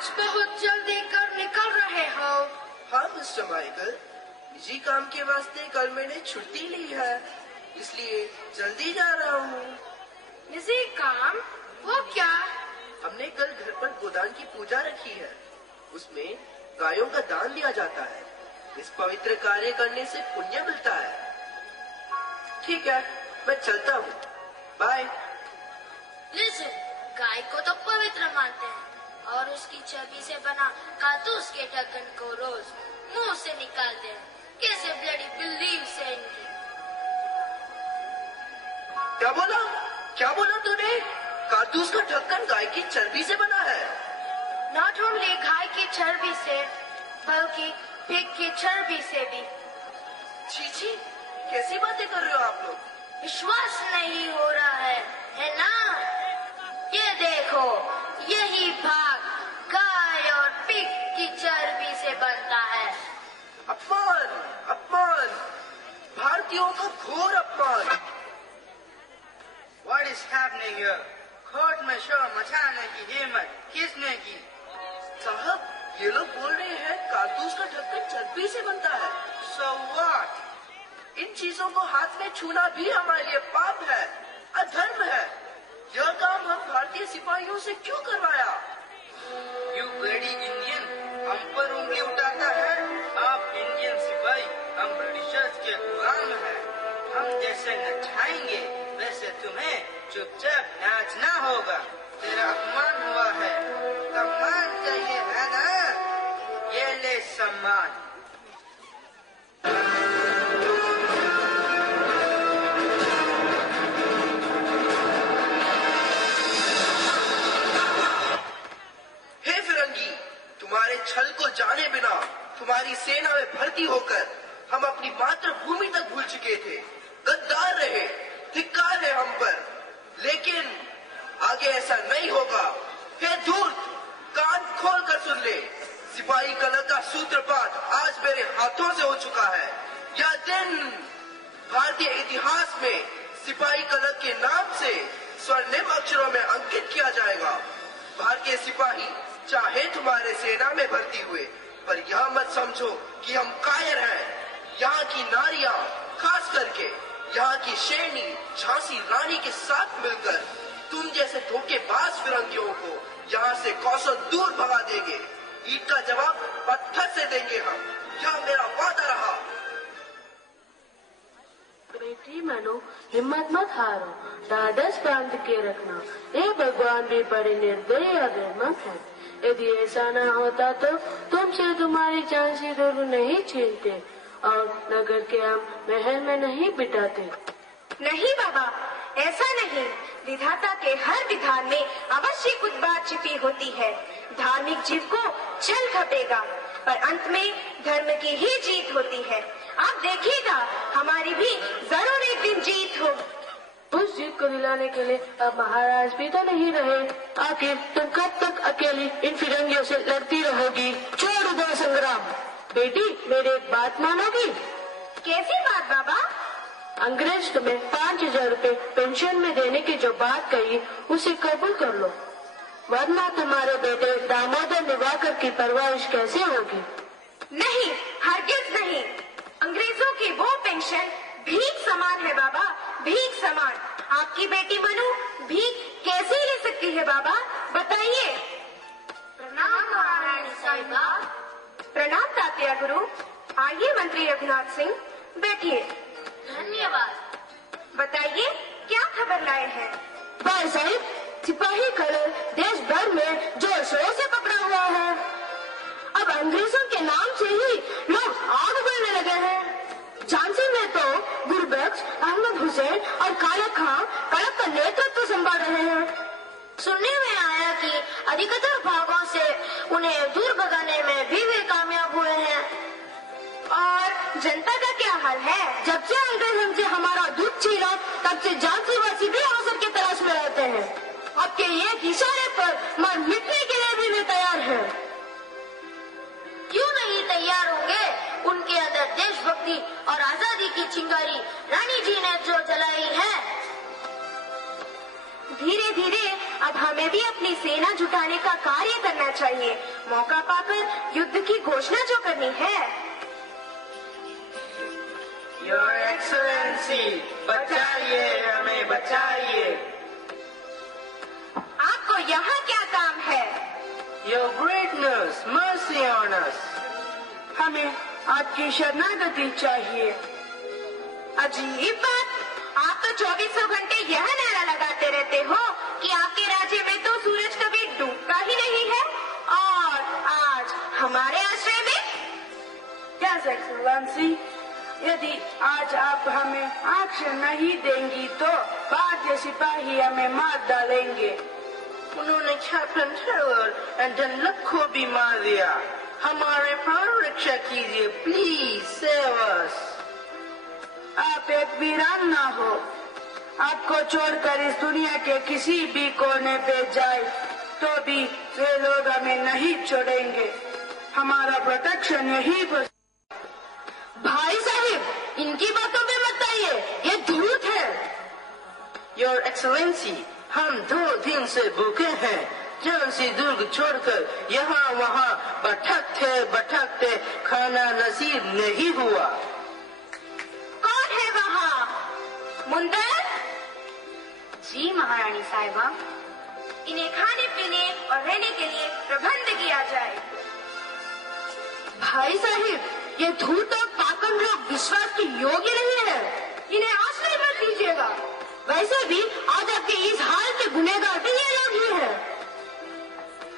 आज बहुत जल्दी कर निकल रहे हो। हाँ मिस्टर माइकल, निजी काम के वास्ते कल मैंने छुट्टी ली है, इसलिए जल्दी जा रहा हूँ। निजी काम? वो क्या? हमने कल घर पर गोदान की पूजा रखी है, उसमें गायों का दान दिया जाता है। इस पवित्र कार्य करने से पुण्य मिलता है। ठीक है, मैं चलता हूँ, बाय। लिसन, गाय को तो पवित्र मानते हैं और उसकी चर्बी से बना कारतूस के ढक्कन को रोज मुंह से निकालते हैं। कैसे ब्लडी बिलीव से इनकी। क्या बोला तूने? कारतूस का ढक्कन गाय की चर्बी से बना है? नॉट ओनली गाय की चर्बी से, बल्कि पिग की चर्बी से भी। छी, कैसी बातें कर रहे हो आप लोग? विश्वास नहीं हो रहा है ना? ये देखो, यही भाग गाय और पिग की चर्बी से बनता है। अपमान, भारतीयों का घोर अपमान। What is happening here? Court में शोर मचाने की हिम्मत किसने की? साहब, ये लोग बोल रहे हैं कारतूस का ढक्कन चर्बी से बनता है। So what? इन चीजों को हाथ में छूना भी हमारे लिए पाप है, अधर्म है। यह काम हम भारतीय सिपाहियों से क्यों करवाया? You bloody Indian, हम पर उंगली उठाता है। आप इंडियन सिपाही, हम ब्रिटिशर्स के गुलाम हैं। हम जैसे नचाएंगे वैसे तुम्हें चुपचाप नाचना होगा। तेरा अपमान हुआ है, सम्मान चाहिए है ना? ये ले सम्मान। हे फिरंगी, तुम्हारे छल को जाने बिना तुम्हारी सेना में भर्ती होकर हम अपनी मातृभूमि तक भूल चुके थे। गद्दार रहे, धिक्कार है हम पर, लेकिन आगे ऐसा नहीं होगा। हे धूर्त, कान खोल कर सुन ले। सिपाही कलर का सूत्रपात आज मेरे हाथों से हो चुका है। यह दिन भारतीय इतिहास में सिपाही कलर के नाम से स्वर्णिम अक्षरों में अंकित किया जाएगा। भारतीय सिपाही चाहे तुम्हारे सेना में भर्ती हुए, पर यह मत समझो कि हम कायर हैं। यहाँ की नारियां, खास करके यहाँ की शेरनी झांसी रानी के साथ मिलकर तुम जैसे धोखेबाज फिरंगियों को यहाँ से कौशल दूर भगा देंगे। ईट का जवाब पत्थर से देंगे हम, यह मेरा वादा रहा। बेटी मनु, हिम्मत मत हारो, ढाढ़स बांध के रखना। ये भगवान भी बड़े निर्दयी और निर्मम है। यदि ऐसा न होता तो तुमसे तुम्हारी झांसी दोनों नहीं छीनते और नगर के आम महल में नहीं बिठाते। नहीं बाबा, ऐसा नहीं। विधाता के हर विधान में अवश्य कुछ बात छिपी होती है। धार्मिक जीव को छल खपेगा, पर अंत में धर्म की ही जीत होती है। आप देखिएगा, हमारी भी जरूर एक दिन जीत हो। उस जीत को दिलाने के लिए अब महाराज भी तो नहीं रहे। आखिर तुम कब तक अकेली इन फिरंगियों से लड़ती रहोगी? छोड़ दो संग्राम। बेटी, मेरी बात मानोगी? कैसी बात बाबा? अंग्रेज तुम्हें 5,000 रुपए पेंशन में देने की जो बात कही, उसे कबूल कर लो, वरना तुम्हारे बेटे दामोदर निवाकर की परवरिश कैसे होगी? नहीं, हरगिज नहीं। अंग्रेजों की वो पेंशन भीख समान है बाबा, भीख समान। आपकी बेटी मनु भीख कैसे ले सकती है बाबा, बताइए। प्रणाम महारानी साहिबा। प्रणाम तात्या गुरु। आइए मंत्री रघुनाथ सिंह, बैठिए। धन्यवाद। बताइए, क्या खबर लाए हैं? भाई साहिब, सिपाही कलर देश भर में जोर शोर से पकड़ा हुआ है। अब अंग्रेजों के नाम से ही लोग आग उगलने लगे हैं। झांसी में तो गुरबख्श, अहमद हुसैन और काला खां कड़क का नेतृत्व संभाल रहे हैं। सुनने में आया कि अधिकतर भागों से उन्हें दूर भगाने में भी वे कामयाब हुए हैं। और जनता का क्या हाल है? जब से अंग्रेज हमसे हमारा दूध छीना, तब से झांसी वासी भी अवसर की तलाश में रहते हैं। अब के एक इशारे पर मर मिटने के लिए भी वे तैयार हैं। क्यों नहीं तैयार होंगे? उनके अंदर देशभक्ति और आजादी की चिंगारी रानी जी ने जो जलाई है। धीरे धीरे अब हमें भी अपनी सेना जुटाने का कार्य करना रहना चाहिए। मौका पाकर युद्ध की घोषणा जो करनी है। योर एक्सलेंसी, बचाइए हमें, बचाइए। आपको यहाँ क्या काम है? Your greatness, mercy on us. हमें आपकी शरणागति चाहिए। अजीब बात, आप तो 2400 घंटे यह नारा लगाते रहते हो कि आपके राज्य में तो सूरज कभी डूबता ही नहीं है, और आज हमारे आश्रय में। यस एक्सलेंसी, यदि आज आप हमें आरक्षण नहीं देंगी तो भारतीय सिपाही हमें मार डालेंगे। उन्होंने कैप्टन टेलर एंड डनलप को भी मार दिया। हमारे प्राण रक्षा कीजिए, प्लीज सेव अस। आप एक वीरांगना हो। आपको छोड़कर इस दुनिया के किसी भी कोने पे जाए तो भी वे लोग हमें नहीं छोड़ेंगे। हमारा प्रोटेक्शन यही पर। भाई साहिब, इनकी बातों में मत आइए, ये धूर्त है। योर एक्सलेंसी, हम 2 दिन से भूखे हैं। झांसी दुर्ग छोड़कर यहाँ वहाँ भटकते खाना नसीब नहीं हुआ। कौन है वहाँ? मुंदर? जी महारानी साहिबा। इन्हें खाने पीने और रहने के लिए प्रबंध किया जाए। भाई साहिब, ये धूर्त और पाखंड लोग विश्वास के योग्य नहीं है। इन्हें आश्रय मत दीजिएगा। वैसे भी आज आपके इस हाल के गुनहगार भी ये लोग ही हैं।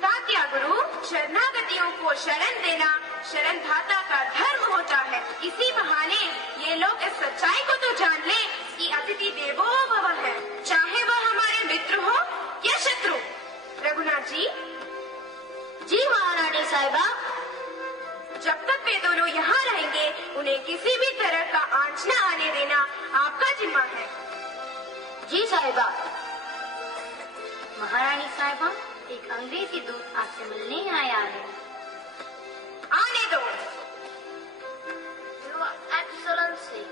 तात्या गुरु, शरणागतियों को शरण देना शरणदाता का धर्म होता है। इसी बहाने ये लोग इस सच्चाई को तो जान ले कि अतिथि देवो भव है, चाहे वह हमारे मित्र हो या शत्रु। रघुनाथ जी। जी महारानी साहिबा। जब तक वे दोनों यहाँ रहेंगे उन्हें किसी भी तरह का आंच न आने देना आपका जिम्मा है। जी साहिबा। महारानी साहिबा, एक अंग्रेजी दूत आपसे मिलने आया है। आने दो। योर एक्सलेंसी,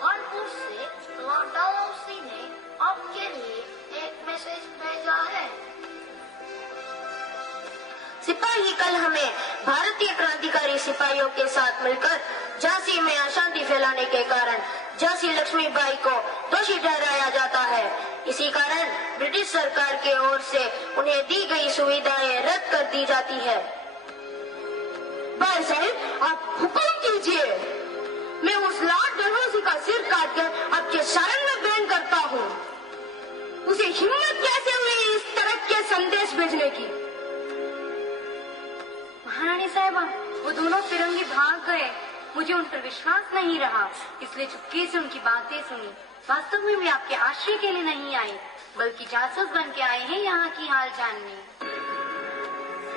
कानपुर से लॉर्ड डालहौसी ने आपके लिए एक मैसेज भेजा है। सिपाही कल हमें भारतीय क्रांतिकारी सिपाहियों के साथ मिलकर झांसी में अशांति फैलाने के कारण झांसी लक्ष्मीबाई को दोषी ठहराया जाता है। इसी कारण ब्रिटिश सरकार की ओर से उन्हें दी गई सुविधाएं रद्द कर दी जाती है। भाई साहब, आप हुक्म कीजिए। मैं उस लॉर्ड डलहौसी का सिर काटकर आपके शरण में बैन करता हूँ। उसे हिम्मत कैसे हुई इस तरह के संदेश भेजने की? महारानी साहिबा, वो दोनों फिरंगी भाग गए। मुझे उन पर विश्वास नहीं रहा, इसलिए चुपके से उनकी बातें सुनी। वास्तव में वे आपके आश्रय के लिए नहीं आए, बल्कि जासूस बन के आए हैं यहाँ की हाल जानने।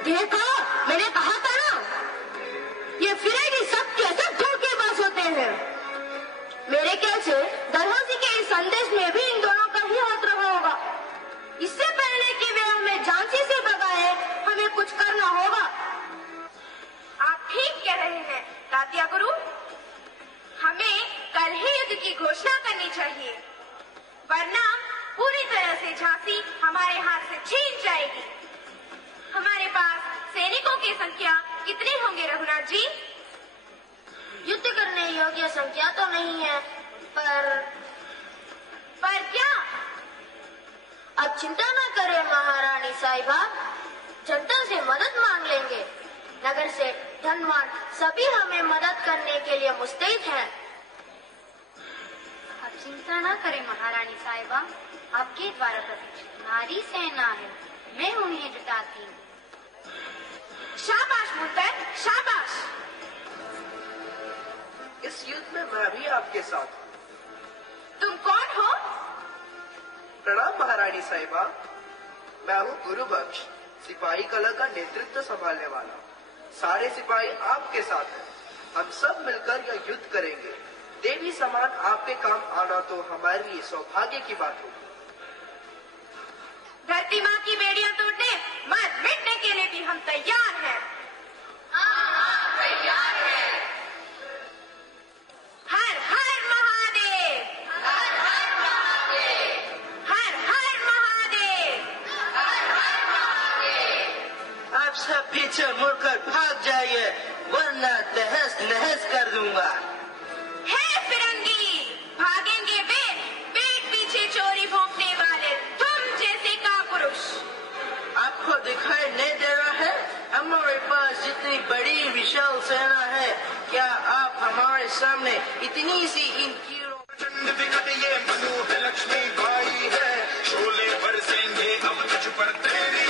देखा, मैंने कहा था ना, ये फिरंगी सब कैसे धोखेबाज होते हैं। मेरे ख्याल से डलहौसी के इस संदेश में भी इन दोनों का ही हाथ रहा होगा। इससे पहले कि वे हमें झांसी से भगाए, हमें कुछ करना होगा। आप ठीक कह रहे हैं तात्या गुरु। हमें कल ही युद्ध की घोषणा करनी चाहिए, वरना पूरी तरह से झांसी हमारे हाथ से छीन जाएगी। हमारे पास सैनिकों की संख्या कितनी होंगे रघुनाथ जी? युद्ध करने योग्य संख्या तो नहीं है, पर क्या? अब चिंता न करें महारानी साहिबा, जनता से मदद मांग लेंगे। नगर से धनवान सभी हमें मदद करने के लिए मुस्तैद हैं। आप चिंता न करें महारानी साहिबा, आपके द्वारा प्रतीक्षित नारी सेना है, मैं उन्हें जुटाती हूँ। शाबाश मुंतर, शाबाश। इस युद्ध में मैं भी आपके साथ हूँ। तुम कौन हो? प्रणाम महारानी साहिबा, मैं हूँ गुरुबख्श, सिपाही कला का नेतृत्व संभालने वाला। सारे सिपाही आपके साथ हैं। हम सब मिलकर यह युद्ध करेंगे। देवी समान आपके काम आना तो हमारे लिए सौभाग्य की बात होगी। धरती माँ की बेड़ियां तोड़ने, मर मिटने के लिए भी हम तैयार हैं। हाँ, तैयार हैं। हर हर महादेव, हर हर महादेव, हर हर महादेव, हर हर महादेव। आप सब सब पीछे मुड़कर भाग जाइए, वरना तहस नहस कर दूंगा। हे फिरंगी, भागेंगे वे पेट पीछे चोरी भोंकने वाले तुम जैसे कापुरुष। आपको दिखाई नहीं दे रहा है? हमारे पास जितनी बड़ी विशाल सेना है, क्या आप हमारे सामने इतनी सी इन कीड़ों ये मनु है, लक्ष्मी बाई है, शोले बरसेंगे अब तुझ पर तेरे।